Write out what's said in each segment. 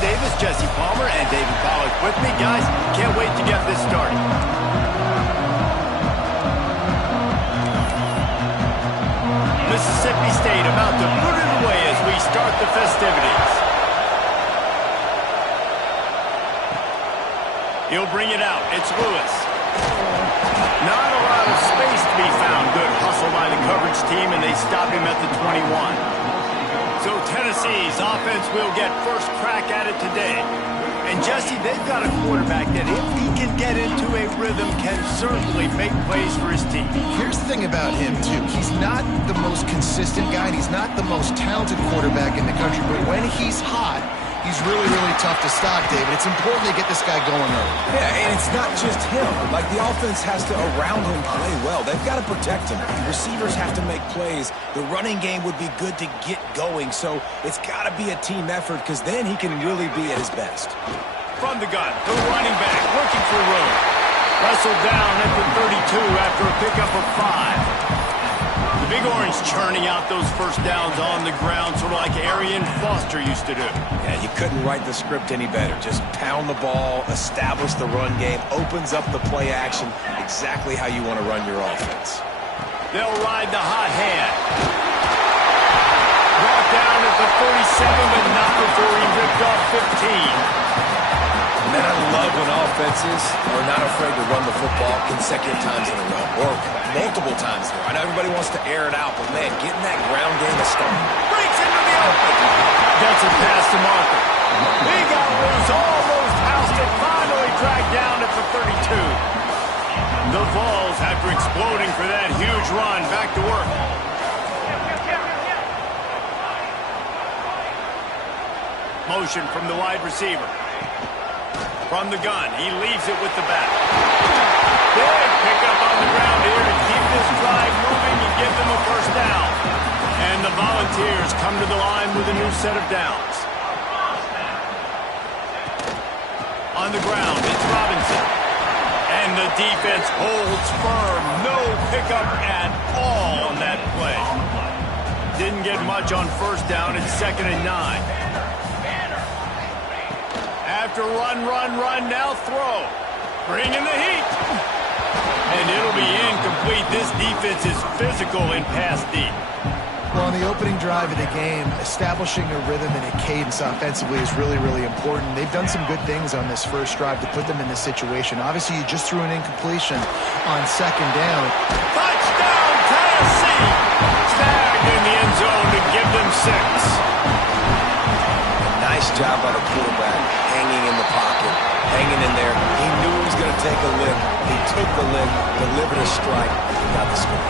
Davis, Jesse Palmer, and David Pollack with me. Guys, can't wait to get this started. Mississippi State about to put it away as we start the festivities. He'll bring it out. It's Lewis. Not a lot of space to be found. Good hustle by the coverage team, and they stop him at the 21. So Tennessee's offense will get first crack at it today. And Jesse, they've got a quarterback that if he can get into a rhythm can certainly make plays for his team. Here's the thing about him, too. He's not the most consistent guy, and he's not the most talented quarterback in the country, but when he's hot, he's really, really tough to stop, David. It's important to get this guy going early. Yeah, and it's not just him. Like, the offense has to, around him, play well. They've got to protect him. The receivers have to make plays. The running game would be good to get going. So it's got to be a team effort because then he can really be at his best. From the gun, the running back looking for room. Wrestled down at the 32 after a pickup of 5. The Big Orange churning out those first downs on the ground, sort of like Arian Foster used to do. Yeah, you couldn't write the script any better. Just pound the ball, establish the run game, opens up the play action, exactly how you want to run your offense. They'll ride the hot hand. Brought down at the 47, but not before he ripped off 15. Man, I love when offenses are not afraid to run the football consecutive times in a row, or multiple times in a row. I know everybody wants to air it out, but man, getting that ground game to start. Breaks into the open. Gets it past to Marker. He got loose, almost housed it, finally dragged down at the 32. The Vols, after exploding for that huge run, back to work. Motion from the wide receiver. From the gun, he leaves it with the back. Big pickup on the ground here to keep this drive moving and give them a first down. And the Volunteers come to the line with a new set of downs. On the ground, it's Robinson. And the defense holds firm. No pickup at all on that play. Didn't get much on first down. It's 2nd and 9. After run, now throw. Bring in the heat. And it'll be incomplete. This defense is physical in pass deep. Well, on the opening drive of the game, establishing a rhythm and a cadence offensively is really, really important. They've done some good things on this first drive to put them in this situation. Obviously, you just threw an incompletion on 2nd down. Touchdown, Tennessee! Snagged in the end zone to give them 6. Nice job by the quarterback, hanging in the pocket, hanging in there. He knew he was going to take a lick. He took the lick, delivered a strike, and got the score.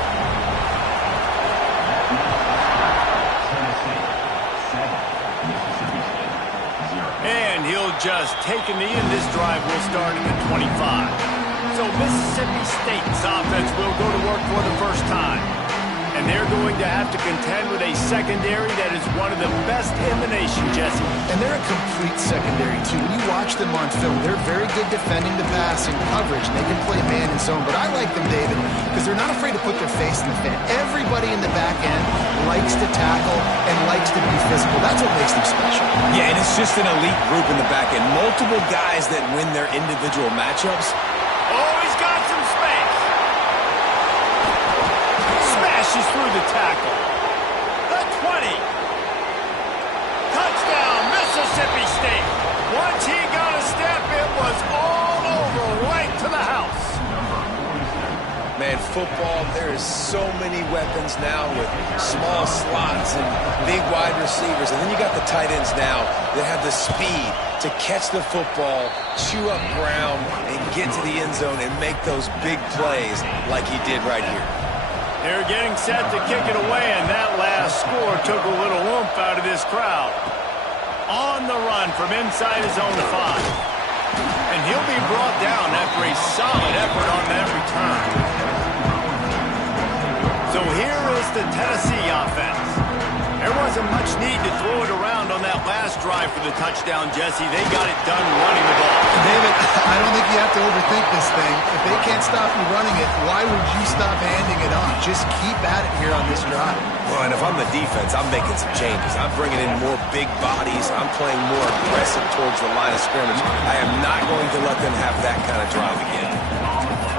And he'll just take a knee, and this drive will start at the 25. So Mississippi State's offense will go to work for the first time. And they're going to have to contend with a secondary that is one of the best in the nation, Jesse. And they're a complete secondary, too. When you watch them on film, they're very good defending the pass and coverage, and they can play man and zone. But I like them, David, because they're not afraid to put their face in the fan. Everybody in the back end likes to tackle and likes to be physical. That's what makes them special. Yeah, and it's just an elite group in the back end. Multiple guys that win their individual matchups. Oh, he's got some space. Smashes through the tackle. The 20. Touchdown, Mississippi State. Once he got a step, it was all over, right to the house. Man, football, there is so many weapons now with small slots and big wide receivers. And then you got the tight ends now that have the speed to catch the football, chew up ground, and get to the end zone and make those big plays like he did right here. They're getting set to kick it away, and that last score took a little oomph out of this crowd. On the run from inside his own 5. And he'll be brought down after a solid effort on that return. So here is the Tennessee offense. There was wasn't much need to throw it around on that last drive for the touchdown, Jesse. They got it done running the ball. David, I don't think you have to overthink this thing. If they can't stop you running it, why would you stop handing it off? Just keep at it here on this drive. Well, and if I'm the defense, I'm making some changes. I'm bringing in more big bodies. I'm playing more aggressive towards the line of scrimmage. I am not going to let them have that kind of drive again.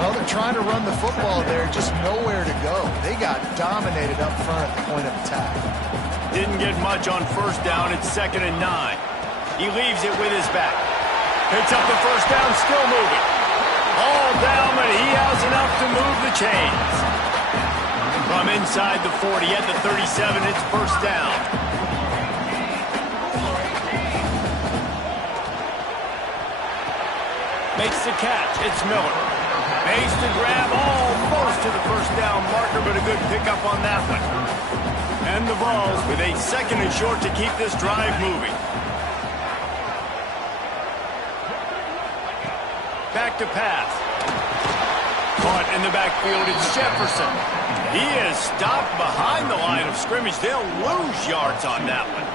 Well, they're trying to run the football there, just nowhere to go. They got dominated up front at the point of attack. Didn't get much on first down. It's 2nd and 9. He leaves it with his back. Picks up the first down, still moving. All down, but he has enough to move the chains. From inside the 40 at the 37, it's first down. Makes the catch. It's Miller. Makes the grab almost to the first down marker, but a good pickup on that one. And the Vols with a 2nd and short to keep this drive moving. Back to pass. Caught in the backfield, it's Jefferson. He is stopped behind the line of scrimmage. They'll lose yards on that one.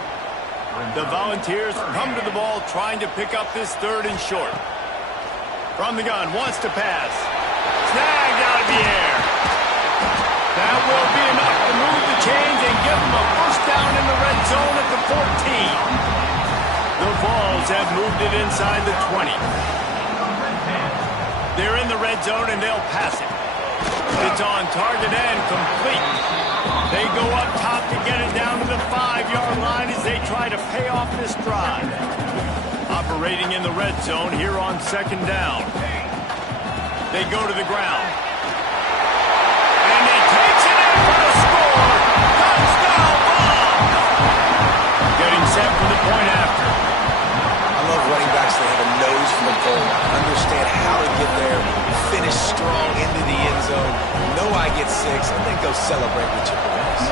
The Volunteers come to the ball trying to pick up this 3rd and short. From the gun, wants to pass. Snagged out of the air. That will be enough to move the chains and give them a first down in the red zone at the 14. The Vols have moved it inside the 20. They're in the red zone and they'll pass it. It's on target and complete. They go up top to get it down to the 5-yard line as they try to pay off this drive. Operating in the red zone here on 2nd down. They go to the ground. And he takes it in for the score. Touchdown, Vols! Getting set for the point after. I love running backs that have a nose for the goal. Understand how to get there, finish strong into the end zone. Know I get 6, and then go celebrate with your boys.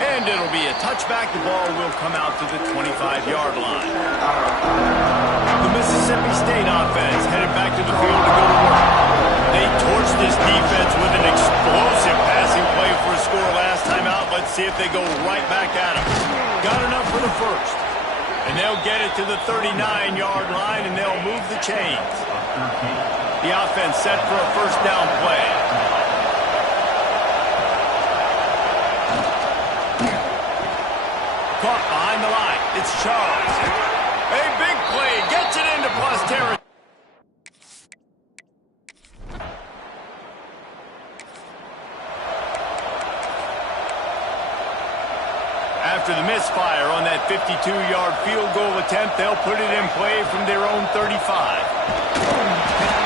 And it'll be a touchback. The ball will come out to the 25-yard line. The Mississippi State offense headed back to the field to go to work. They torched this defense with an explosive passing play for a score last time out. Let's see if they go right back at them. Got enough for the first. And they'll get it to the 39-yard line, and they'll move the chains. The offense set for a first down play. Caught behind the line. It's Charles. A big play. Gets it into plus territory. After the misfire on that 52-yard field goal attempt, they'll put it in play from their own 35.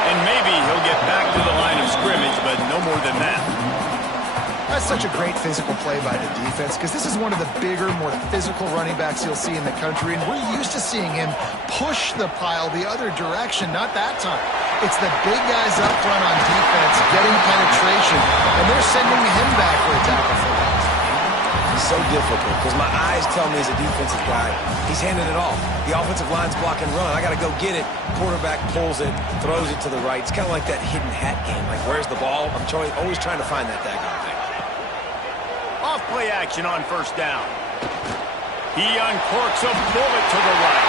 And maybe he'll get back to the line of scrimmage, but no more than that. That's such a great physical play by the defense because this is one of the bigger, more physical running backs you'll see in the country, and we're used to seeing him push the pile the other direction, not that time. It's the big guys up front on defense getting penetration, and they're sending him back for a tackle for that. It's so difficult because my eyes tell me as a defensive guy, he's handing it off. The offensive line's block and run. I got to go get it. Quarterback pulls it, throws it to the right. It's kind of like that hidden hat game. Like, where's the ball? I'm always trying to find that daggone thing. Off play action on first down. He uncorks a bullet to the right.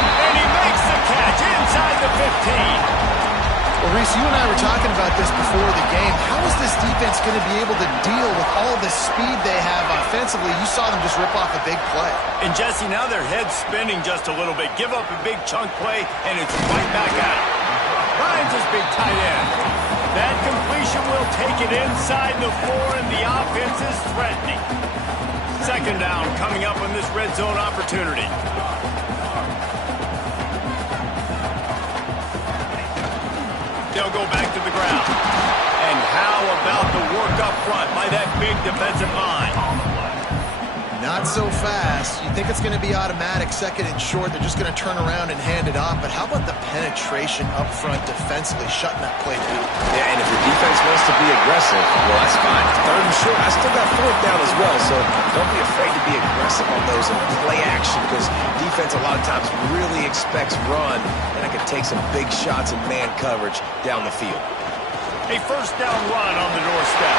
And he makes the catch inside the 15. Well, Reese, you and I were talking about this before the game. How is this defense going to be able to deal with all the speed they have offensively? You saw them just rip off a big play. And Jesse, now their head's spinning just a little bit. Give up a big chunk play, and it's right back at him. Ryan's his big tight end. That completion will take it inside the 4, and the offense is threatening. 2nd down coming up on this red zone opportunity. They'll go back to the ground. And how about the work up front by that big defensive line? Not so fast. You think it's going to be automatic, 2nd and short. They're just going to turn around and hand it off. But how about the penetration up front defensively, shutting that play down? Yeah, and if your defense wants to be aggressive, well, that's fine. 3rd and short, I still got 4th down as well. So don't be afraid to be aggressive on those and play action because defense a lot of times really expects run. And I can take some big shots in man coverage down the field. A first down run on the doorstep.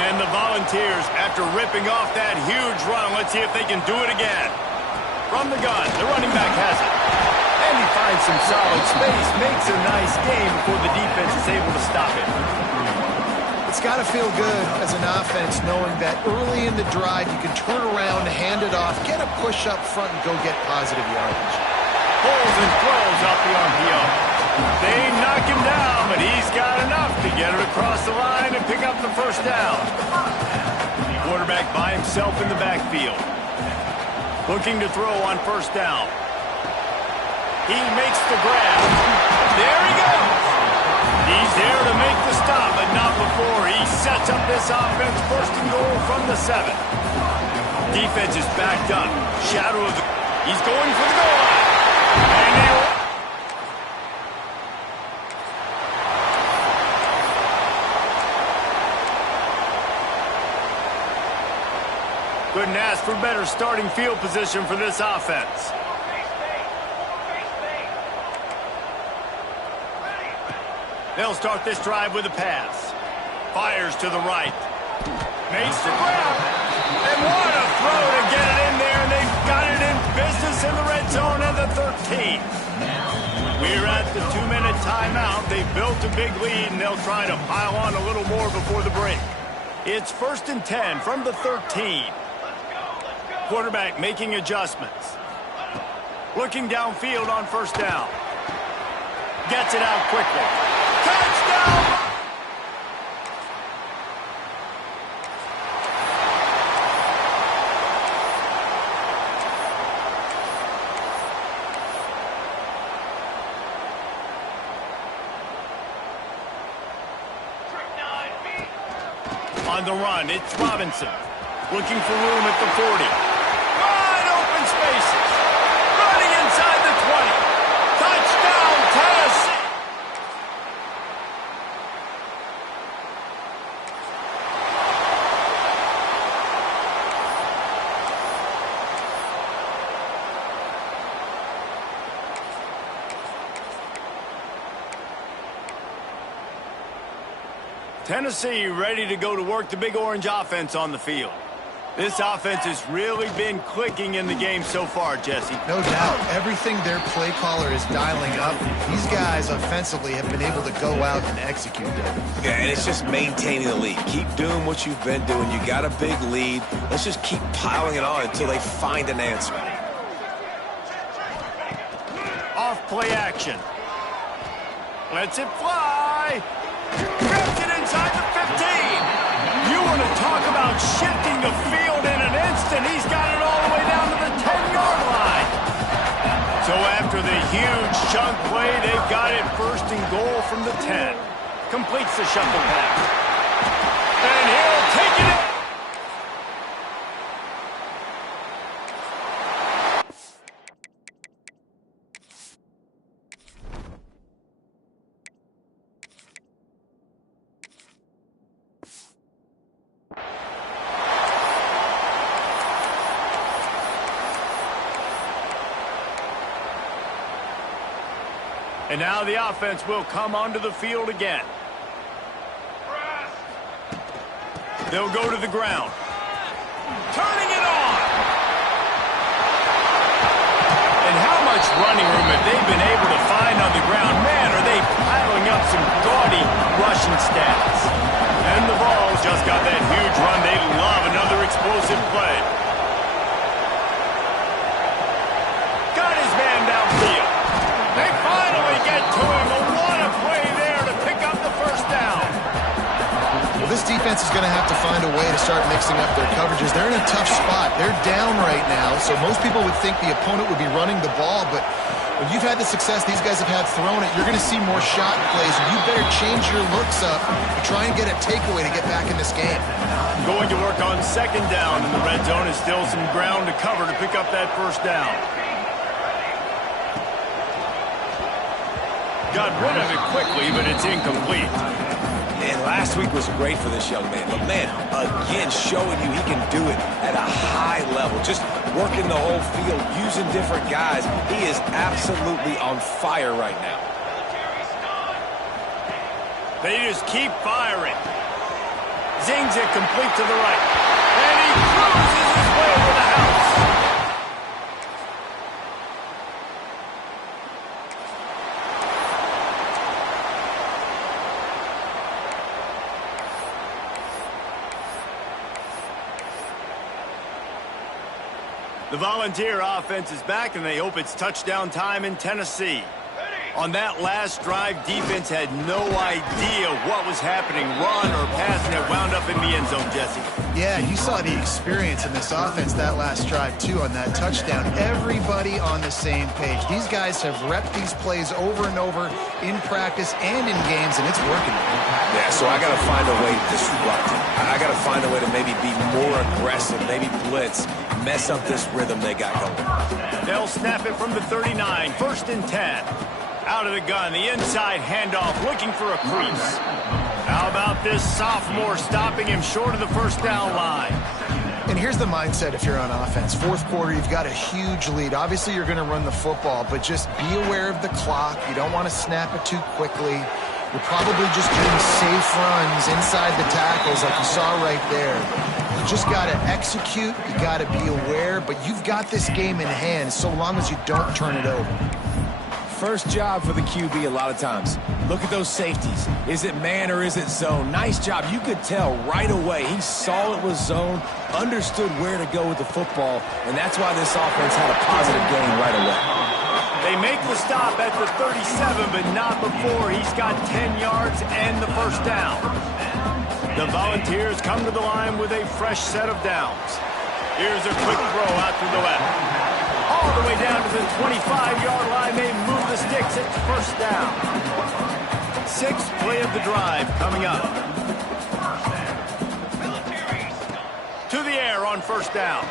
And the Volunteers, after ripping off that huge run, let's see if they can do it again. From the gun, the running back has it. And he finds some solid space, makes a nice game before the defense is able to stop it. It's got to feel good as an offense knowing that early in the drive you can turn around, hand it off, get a push up front, and go get positive yardage. Pulls and throws off the RPO. They knock him down, but he's got enough to get it across the line and pick up the first down. Quarterback by himself in the backfield. Looking to throw on first down. He makes the grab. There he goes. He's there to make the stop, but not before. He sets up this offense first and goal from the 7. Defense is backed up. Shadow of the... He's going for the goal line. And he'll... Couldn't ask for better starting field position for this offense. They'll start this drive with a pass. Fires to the right. Makes the grab. And what a throw to get it in there. And they've got it in business in the red zone at the 13. We're at the 2-minute timeout. They've built a big lead, and they'll try to pile on a little more before the break. It's 1st and 10 from the 13. Quarterback making adjustments. Looking downfield on first down. Gets it out quickly. Touchdown! On the run, it's Robinson. Looking for room at the 40. Wide open spaces. Running inside the 20. Touchdown, Tennessee! Tennessee ready to go to work the Big Orange offense on the field. This offense has really been clicking in the game so far, Jesse. No doubt. Everything their play caller is dialing up, these guys offensively have been able to go out and execute them. Yeah, and it's just maintaining the lead. Keep doing what you've been doing. You got a big lead. Let's just keep piling it on until they find an answer. Off play action. Lets it fly. Grabs it inside the 15. You want to talk about shifting the field in an instant. He's got it all the way down to the 10-yard line. So after the huge chunk play, they've got it first and goal from the 10. Completes the shuffle pass. And he'll take it in. And now the offense will come onto the field again. They'll go to the ground. Turning it on. And how much running room have they been able to find on the ground? Man, are they piling up some gaudy rushing stats. And the Vols just got that huge run. They love another explosive play. Got his man downfield. They finally get to him. What a play there to pick up the first down. Well, this defense is going to have to find a way to start mixing up their coverages. They're in a tough spot. They're down right now, so most people would think the opponent would be running the ball, but when you've had the success these guys have had throwing it, you're going to see more shot plays, and you better change your looks up and try and get a takeaway to get back in this game. Going to work on second down in the red zone is still some ground to cover to pick up that first down. Got rid of it quickly, but it's incomplete. And Last week was great for this young man, but man, again, showing you he can do it at a high level. Just working the whole field, using different guys. He is absolutely on fire right now. They just keep firing. Zings it complete to the right. And he cruises his way over the house. The Volunteer offense is back, and they hope it's touchdown time in Tennessee. On that last drive, defense had no idea what was happening. Run or pass, and it wound up in the end zone, Jesse. Yeah, you saw the experience in this offense that last drive, too, on that touchdown. Everybody on the same page. These guys have repped these plays over and over in practice and in games, and it's working. Yeah, so I got to find a way to disrupt it. I got to find a way to maybe be more aggressive, maybe blitz, mess up this rhythm they got going. They'll snap it from the 39, 1st and 10. Out of the gun, the inside handoff, looking for a crease. How about this sophomore stopping him short of the first down line? And here's the mindset if you're on offense. Fourth quarter, you've got a huge lead. Obviously, you're going to run the football, but just be aware of the clock. You don't want to snap it too quickly. You're probably just doing safe runs inside the tackles like you saw right there. You just got to execute. You got to be aware, but you've got this game in hand so long as you don't turn it over. First job for the QB a lot of times. Look at those safeties. Is it man or is it zone? Nice job. You could tell right away. He saw it was zone, understood where to go with the football, and that's why this offense had a positive gain right away. They make the stop at the 37, but not before he's got 10 yards and the first down. The Volunteers come to the line with a fresh set of downs. Here's a quick throw out to the left. All the way down to the 25-yard line. They move the sticks. It's first down. 6th play of the drive coming up. To the air on first down.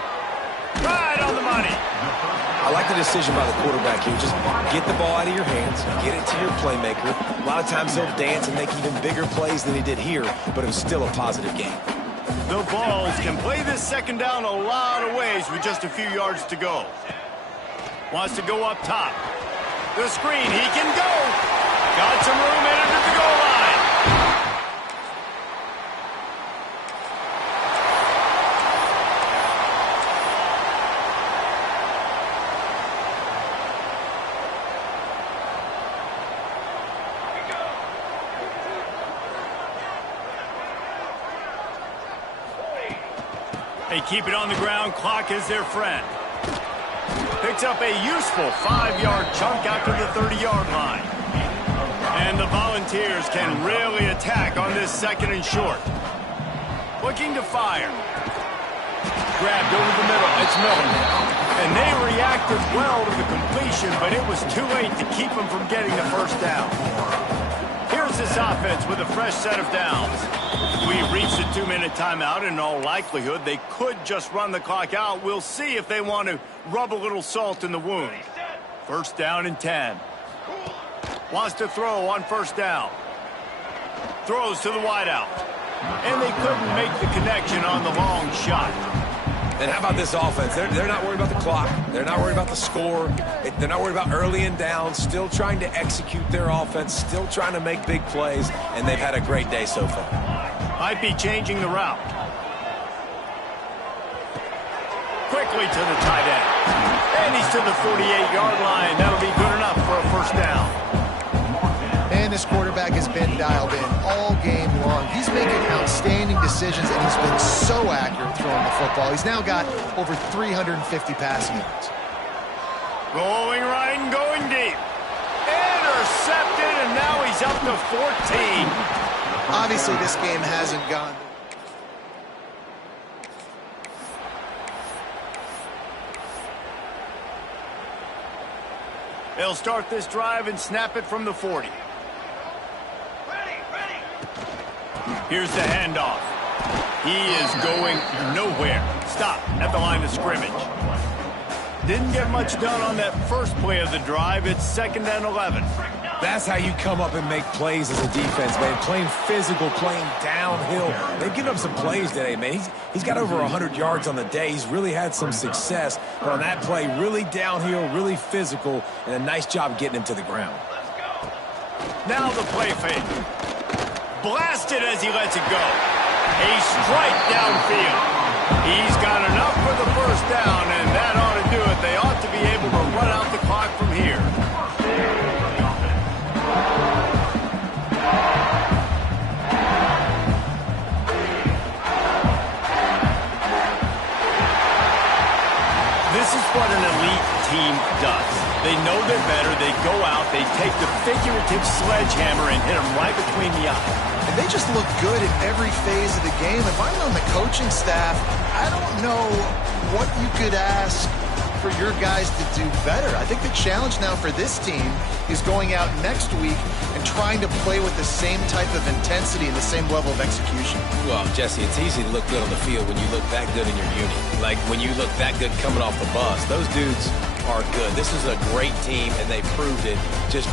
Right on the money. I like the decision by the quarterback here. Just get the ball out of your hands, get it to your playmaker. A lot of times he'll dance and make even bigger plays than he did here, but it was still a positive game. The Vols can play this second down a lot of ways with just a few yards to go. Wants to go up top. The screen, he can go. Got some room in it at the goal line. They keep it on the ground. Clock is their friend. Picks up a useful 5-yard chunk out to the 30-yard line. And the Volunteers can really attack on this 2nd and short. Looking to fire. Grabbed over the middle. It's Miller. And they reacted well to the completion, but it was too late to keep them from getting the first down. Here's this offense with a fresh set of downs. We reached the 2-minute timeout, and in all likelihood, they could just run the clock out. We'll see if they want to rub a little salt in the wound. First down and 10. Wants to throw on first down. Throws to the wideout. And they couldn't make the connection on the long shot. And how about this offense? They're not worried about the clock. They're not worried about the score. They're not worried about early and down. Still trying to execute their offense. Still trying to make big plays. And they've had a great day so far. Might be changing the route. Quickly to the tight end. And he's to the 48-yard line. That'll be good enough for a first down. And this quarterback has been dialed in all game long. He's making outstanding decisions, and he's been so accurate throwing the football. He's now got over 350 passing yards. Rolling right and going deep. Intercepted, and now he's up to 14. Obviously, this game hasn't gone. They'll start this drive and snap it from the 40. Here's the handoff. He is going nowhere. Stop at the line of scrimmage. Didn't get much done on that first play of the drive. It's 2nd and 11. That's how you come up and make plays as a defense, man. Playing physical, playing downhill. They've given up some plays today, man. He's got over 100 yards on the day. He's really had some success. But on that play, really downhill, really physical, and a nice job getting him to the ground. Now the play fake. Blasted as he lets it go. A strike downfield. He's got enough for the first down, and that ought to do it. They ought to be able to run out the clock from here. This is what an elite team does. They know they're better. They go out. They take the figurative sledgehammer and hit them right between the eyes. And they just look good in every phase of the game. If I'm on the coaching staff, I don't know what you could ask for your guys to do better. I think the challenge now for this team is going out next week and trying to play with the same type of intensity and the same level of execution. Well, Jesse, it's easy to look good on the field when you look that good in your unit. Like when you look that good coming off the bus. Those dudes are good. This is a great team, and they proved it just